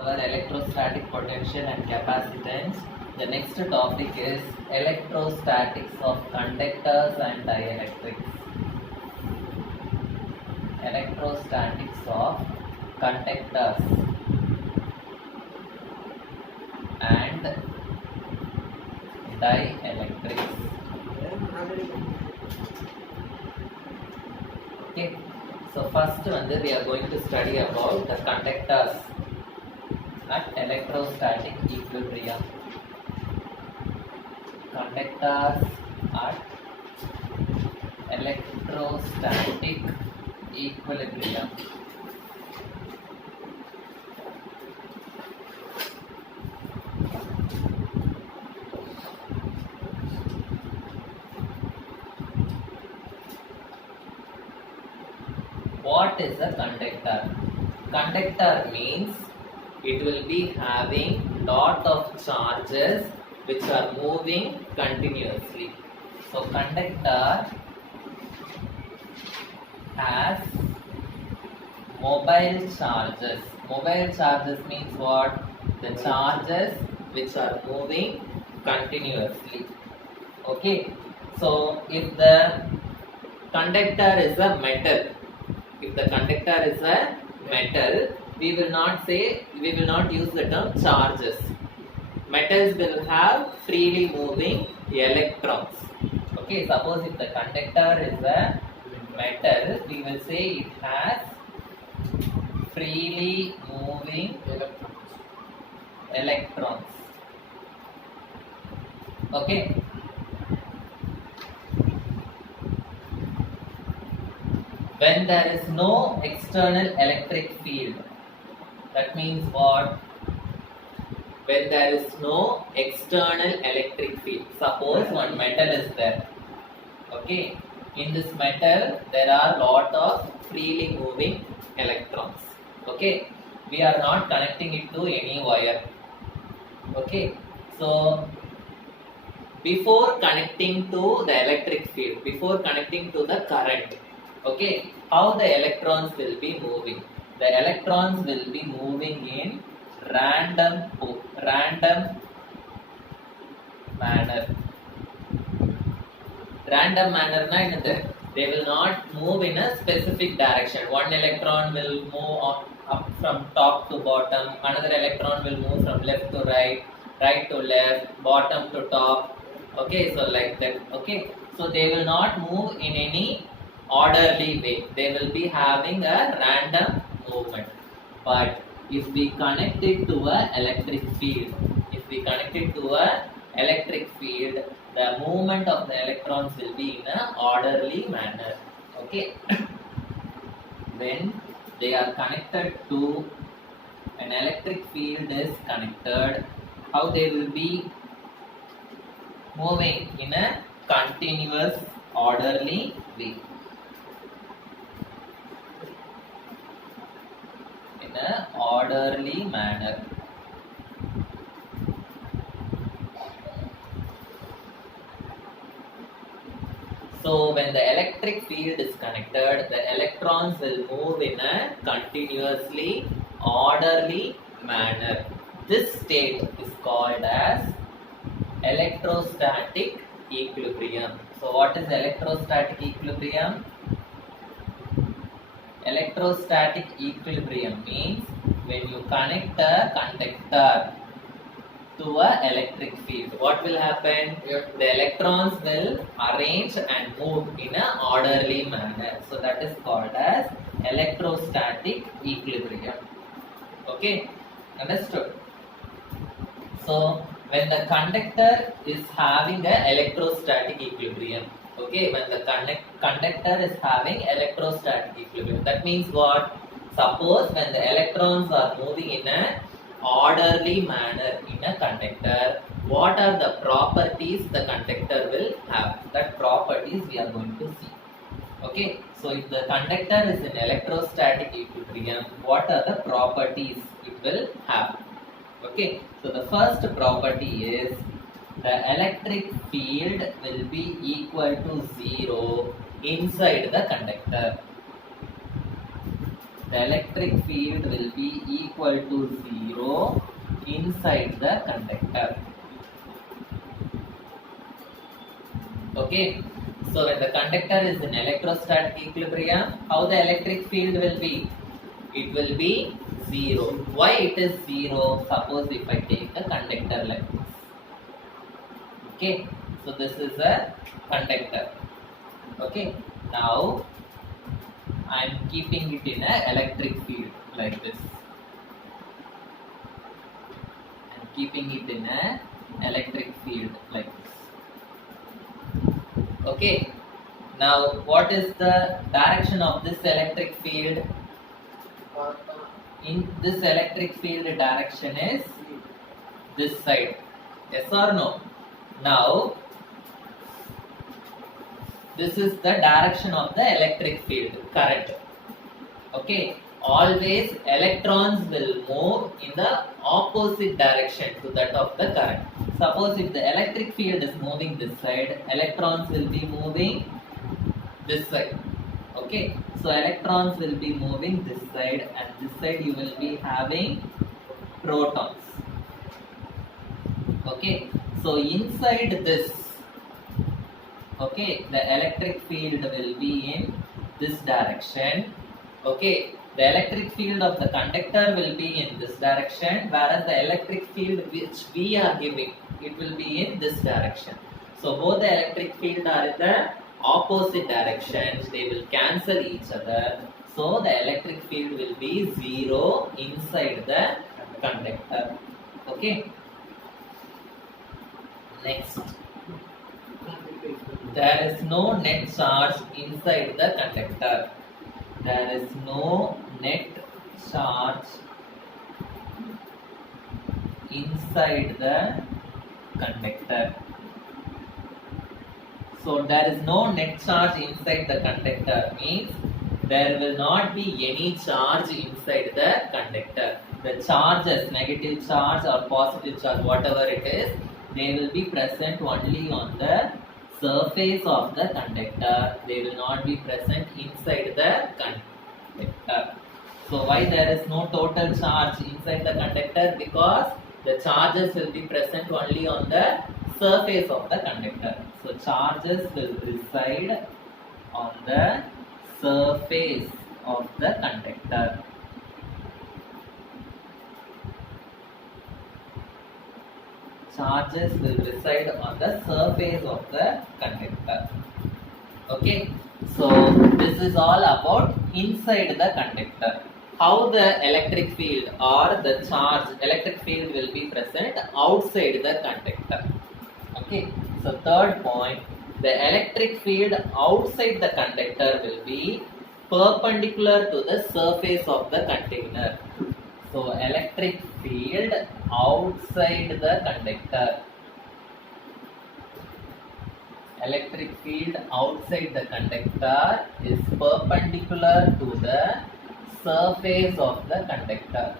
our electrostatic potential and capacitance. The next topic is electrostatics of conductors and dielectrics. Electrostatics of conductors and dielectrics. Okay, so first we are going to study about the conductors at electrostatic equilibrium. Conductors at electrostatic equilibrium. What is a conductor? Conductor means it will be having lot of charges which are moving continuously. So conductor has mobile charges. Mobile charges means what? The charges which are moving continuously. Okay. So if the conductor is a metal, if the conductor is a metal, we will not use the term charges. Metals will have freely moving electrons. Okay, suppose if the conductor is a metal, we will say it has freely moving electrons. Okay. When there is no external electric field, that means what? When there is no external electric field, suppose one metal is there. Okay, in this metal there are lot of freely moving electrons. Okay, we are not connecting it to any wire. Okay, so before connecting to the electric field, before connecting to the current, okay, how the electrons will be moving? The electrons will be moving in random manner. Random manner na they will not move in a specific direction. One electron will move up from top to bottom, another electron will move from left to right, right to left, bottom to top. Okay, so like that. Okay, so they will not move in any orderly way. They will be having a random movement. But if we connect it to a electric field, the movement of the electrons will be in an orderly manner. Okay. When they are connected to an electric field is connected, how they will be moving in a continuous orderly way. In an orderly manner. So when the electric field is connected, the electrons will move in a continuously orderly manner. This state is called as electrostatic equilibrium. So what is electrostatic equilibrium? Electrostatic equilibrium means when you connect a conductor to an electric field, what will happen? The electrons will arrange and move in an orderly manner. So that is called as electrostatic equilibrium. Okay, understood? So when the conductor is having an electrostatic equilibrium, okay, when the conductor is having electrostatic equilibrium, that means what? Suppose when the electrons are moving in an orderly manner in a conductor, what are the properties the conductor will have? That properties we are going to see. Okay, so if the conductor is in electrostatic equilibrium, what are the properties it will have? Okay, so the first property is the electric field will be equal to 0 inside the conductor. The electric field will be equal to 0 inside the conductor. Okay, so when the conductor is in electrostatic equilibrium, how the electric field will be? It will be 0. Why it is 0? Suppose if I take a conductor like this. Okay, so this is a conductor. Okay, now I am keeping it in an electric field like this. I am keeping it in an electric field like this. Okay, now what is the direction of this electric field? In this electric field direction is this side. Yes or no? Now this is the direction of the electric field current. Okay, always electrons will move in the opposite direction to that of the current. Suppose if the electric field is moving this side, electrons will be moving this side. Okay, so electrons will be moving this side, and this side you will be having protons. Okay, so inside this, okay, the electric field will be in this direction. Okay, the electric field of the conductor will be in this direction, whereas the electric field which we are giving, it will be in this direction. So both the electric field are in the opposite directions, they will cancel each other. So the electric field will be 0 inside the conductor. Okay. Next, there is no net charge inside the conductor. There is no net charge inside the conductor. So there is no net charge inside the conductor means there will not be any charge inside the conductor. The charges, negative charge or positive charge, whatever it is, they will be present only on the surface of the conductor. They will not be present inside the conductor. So why there is no total charge inside the conductor? Because the charges will be present only on the surface of the conductor. So charges will reside on the surface of the conductor. Charges will reside on the surface of the conductor. Okay, so this is all about inside the conductor. How the electric field or the charge, electric field will be present outside the conductor. Okay, so third point, the electric field outside the conductor will be perpendicular to the surface of the container. So electric field outside the conductor. Electric field outside the conductor is perpendicular to the surface of the conductor.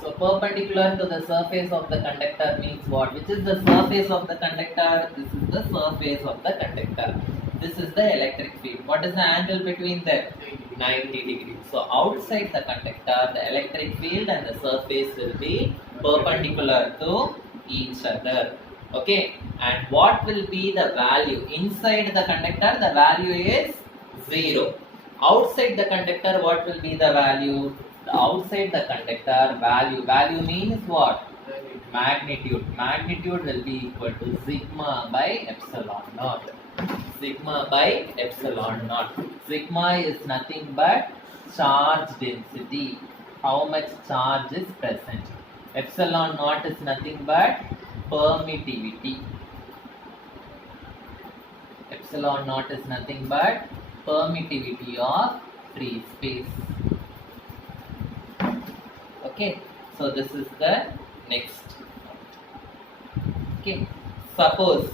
So perpendicular to the surface of the conductor means what? Which is the surface of the conductor? This is the surface of the conductor. This is the electric field. What is the angle between them? 90 degrees. So outside the conductor, the electric field and the surface will be perpendicular to each other. Okay, and what will be the value? Inside the conductor, the value is 0. Outside the conductor, what will be the value? The outside the conductor value means what? Magnitude. Magnitude will be equal to sigma by epsilon naught. Sigma by epsilon naught. Sigma is nothing but charge density. How much charge is present? Epsilon naught is nothing but permittivity. Epsilon naught is nothing but permittivity of free space. Okay, so this is the next. Okay, suppose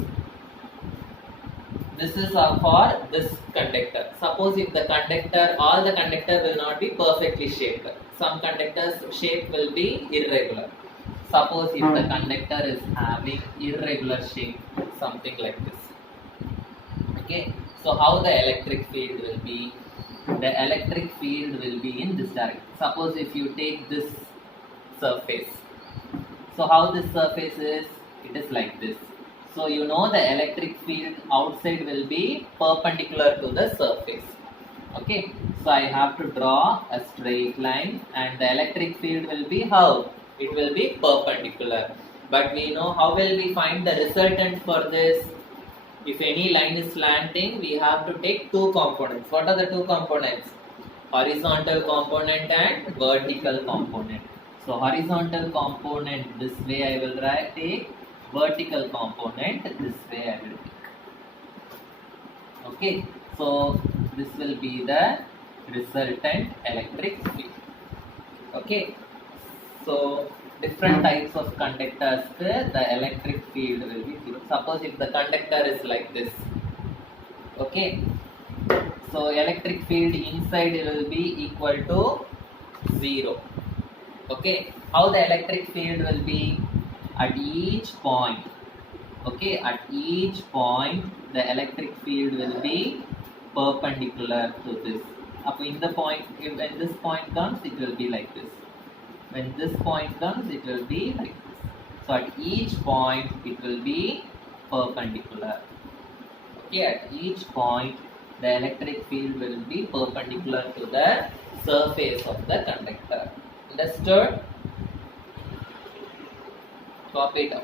this is for this conductor. Suppose if the conductor, all the conductor will not be perfectly shaped. Some conductors shape will be irregular. Suppose if the conductor is having irregular shape, something like this. Okay, so how the electric field will be? The electric field will be in this direction. Suppose if you take this surface, So how this surface is? It is like this. So you know the electric field outside will be perpendicular to the surface. Okay, so I have to draw a straight line and the electric field will be how? It will be perpendicular. But we know how will we find the resultant for this? If any line is slanting, we have to take two components. What are the two components? Horizontal component and vertical component. So horizontal component this way I will take, vertical component this way I will take. Okay, so this will be the resultant electric field. Okay, so different types of conductors, the electric field will be zero. Suppose if the conductor is like this. Okay, so electric field inside will be equal to 0. Okay, how the electric field will be? At each point, okay, at each point the electric field will be perpendicular to this. Up in the point, if when this point comes, it will be like this. When this point comes, it will be like this. So at each point, it will be perpendicular. Okay, at each point, the electric field will be perpendicular to the surface of the conductor. Understood? Copy it out.